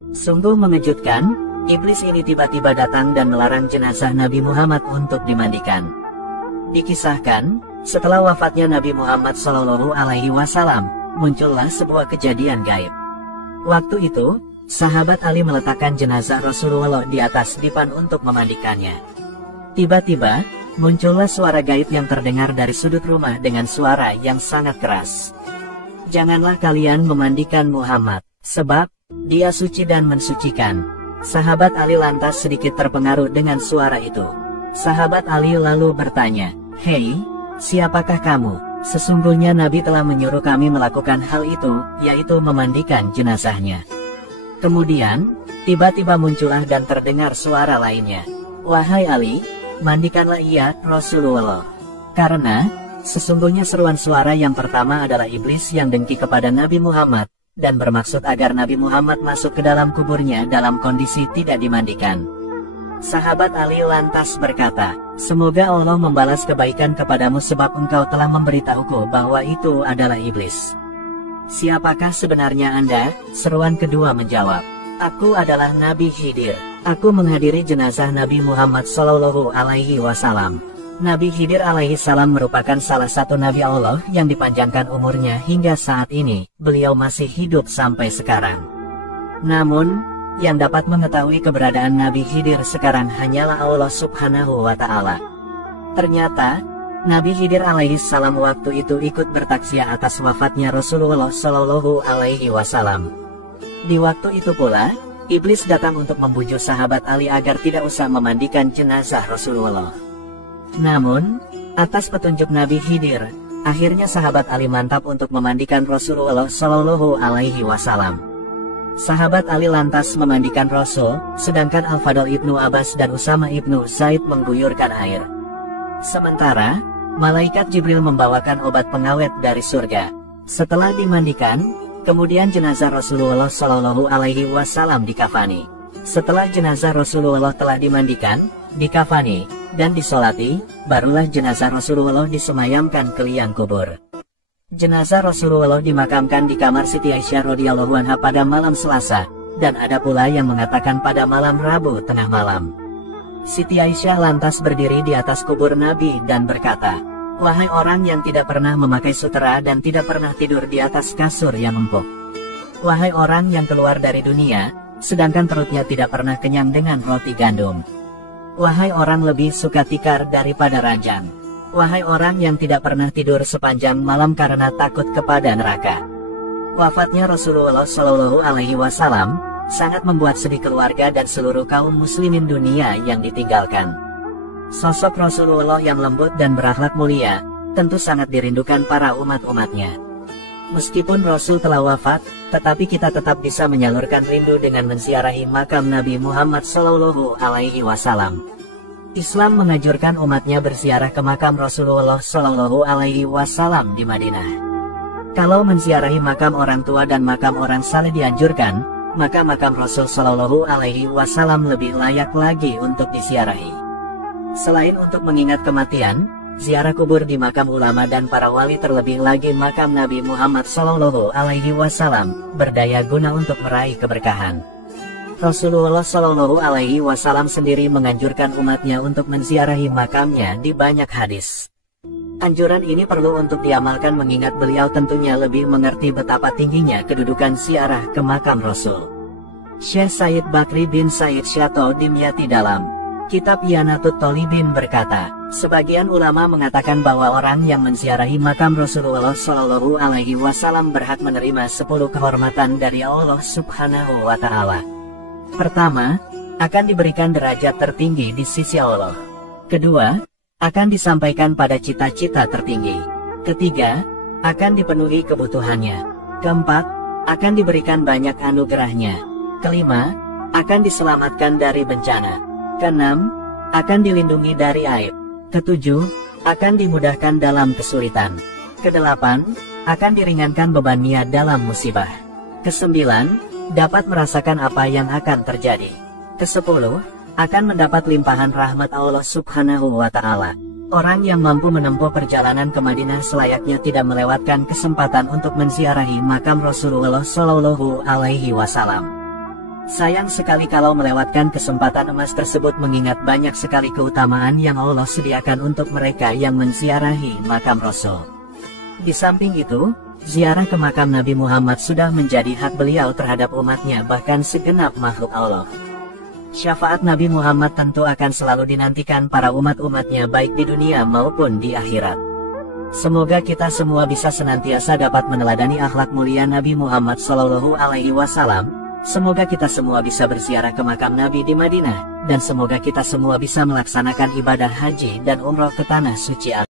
Sungguh mengejutkan, iblis ini tiba-tiba datang dan melarang jenazah Nabi Muhammad untuk dimandikan. Dikisahkan, setelah wafatnya Nabi Muhammad SAW, muncullah sebuah kejadian gaib. Waktu itu, sahabat Ali meletakkan jenazah Rasulullah di atas dipan untuk memandikannya. Tiba-tiba, muncullah suara gaib yang terdengar dari sudut rumah dengan suara yang sangat keras. "Janganlah kalian memandikan Muhammad, sebab dia suci dan mensucikan." Sahabat Ali lantas sedikit terpengaruh dengan suara itu. Sahabat Ali lalu bertanya, "Hei, siapakah kamu? Sesungguhnya Nabi telah menyuruh kami melakukan hal itu, yaitu memandikan jenazahnya." Kemudian, tiba-tiba muncullah dan terdengar suara lainnya, "Wahai Ali, mandikanlah ia, Rasulullah." Karena, sesungguhnya seruan suara yang pertama adalah iblis yang dengki kepada Nabi Muhammad, dan bermaksud agar Nabi Muhammad masuk ke dalam kuburnya dalam kondisi tidak dimandikan. Sahabat Ali lantas berkata, "Semoga Allah membalas kebaikan kepadamu sebab engkau telah memberitahuku bahwa itu adalah iblis." "Siapakah sebenarnya Anda?" Seruan kedua menjawab, "Aku adalah Nabi Khidir. Aku menghadiri jenazah Nabi Muhammad SAW. Nabi Khidir alaihissalam merupakan salah satu Nabi Allah yang dipanjangkan umurnya hingga saat ini. Beliau masih hidup sampai sekarang. Namun, yang dapat mengetahui keberadaan Nabi Khidir sekarang hanyalah Allah Subhanahu wa Ta'ala." Ternyata, Nabi Khidir alaihissalam waktu itu ikut bertaksiah atas wafatnya Rasulullah SAW. Di waktu itu pula, iblis datang untuk membujuk sahabat Ali agar tidak usah memandikan jenazah Rasulullah. Namun, atas petunjuk Nabi Khidir, akhirnya sahabat Ali mantap untuk memandikan Rasulullah SAW. Sahabat Ali lantas memandikan Rasul, sedangkan Al-Fadl ibnu Abbas dan Usama ibnu Zaid mengguyurkan air. Sementara, malaikat Jibril membawakan obat pengawet dari surga. Setelah dimandikan, kemudian jenazah Rasulullah SAW dikafani. Setelah jenazah Rasulullah telah dimandikan, dikafani, dan disolati, barulah jenazah Rasulullah disemayamkan ke liang kubur. Jenazah Rasulullah dimakamkan di kamar Siti Aisyah radhiyallahu anha pada malam Selasa, dan ada pula yang mengatakan pada malam Rabu tengah malam. Siti Aisyah lantas berdiri di atas kubur Nabi dan berkata, "Wahai orang yang tidak pernah memakai sutera dan tidak pernah tidur di atas kasur yang empuk. Wahai orang yang keluar dari dunia, sedangkan perutnya tidak pernah kenyang dengan roti gandum. Wahai orang lebih suka tikar daripada ranjang. Wahai orang yang tidak pernah tidur sepanjang malam karena takut kepada neraka." Wafatnya Rasulullah SAW sangat membuat sedih keluarga dan seluruh kaum muslimin dunia yang ditinggalkan. Sosok Rasulullah yang lembut dan berakhlak mulia tentu sangat dirindukan para umat-umatnya. Meskipun Rasul telah wafat, tetapi kita tetap bisa menyalurkan rindu dengan menziarahi makam Nabi Muhammad SAW. Islam menganjurkan umatnya berziarah ke makam Rasulullah SAW di Madinah. Kalau menziarahi makam orang tua dan makam orang saleh dianjurkan, maka makam Rasul SAW lebih layak lagi untuk diziarahi. Selain untuk mengingat kematian, ziarah kubur di makam ulama dan para wali, terlebih lagi makam Nabi Muhammad SAW, berdaya guna untuk meraih keberkahan. Rasulullah SAW sendiri menganjurkan umatnya untuk menziarahi makamnya di banyak hadis. Anjuran ini perlu untuk diamalkan mengingat beliau tentunya lebih mengerti betapa tingginya kedudukan ziarah ke makam Rasul. Syekh Said Bakri bin Said Syato Dimyati dalam kitab Ianatut Thalibin berkata, sebagian ulama mengatakan bahwa orang yang menziarahi makam Rasulullah SAW berhak menerima 10 kehormatan dari Allah Subhanahu wa Ta'ala. Pertama, akan diberikan derajat tertinggi di sisi Allah. Kedua, akan disampaikan pada cita-cita tertinggi. Ketiga, akan dipenuhi kebutuhannya. Keempat, akan diberikan banyak anugerahnya. Kelima, akan diselamatkan dari bencana. Keenam, akan dilindungi dari aib. Ketujuh, akan dimudahkan dalam kesulitan. Kedelapan, akan diringankan bebannya dalam musibah. Kesembilan, dapat merasakan apa yang akan terjadi. Kesepuluh, akan mendapat limpahan rahmat Allah Subhanahu wa Ta'ala. Orang yang mampu menempuh perjalanan ke Madinah selayaknya tidak melewatkan kesempatan untuk menziarahi makam Rasulullah SAW. Sayang sekali kalau melewatkan kesempatan emas tersebut, mengingat banyak sekali keutamaan yang Allah sediakan untuk mereka yang menziarahi makam Rasul. Di samping itu, ziarah ke makam Nabi Muhammad sudah menjadi hak beliau terhadap umatnya, bahkan segenap makhluk Allah. Syafaat Nabi Muhammad tentu akan selalu dinantikan para umat-umatnya baik di dunia maupun di akhirat. Semoga kita semua bisa senantiasa dapat meneladani akhlak mulia Nabi Muhammad SAW. Semoga kita semua bisa berziarah ke makam Nabi di Madinah, dan semoga kita semua bisa melaksanakan ibadah haji dan umroh ke tanah suci.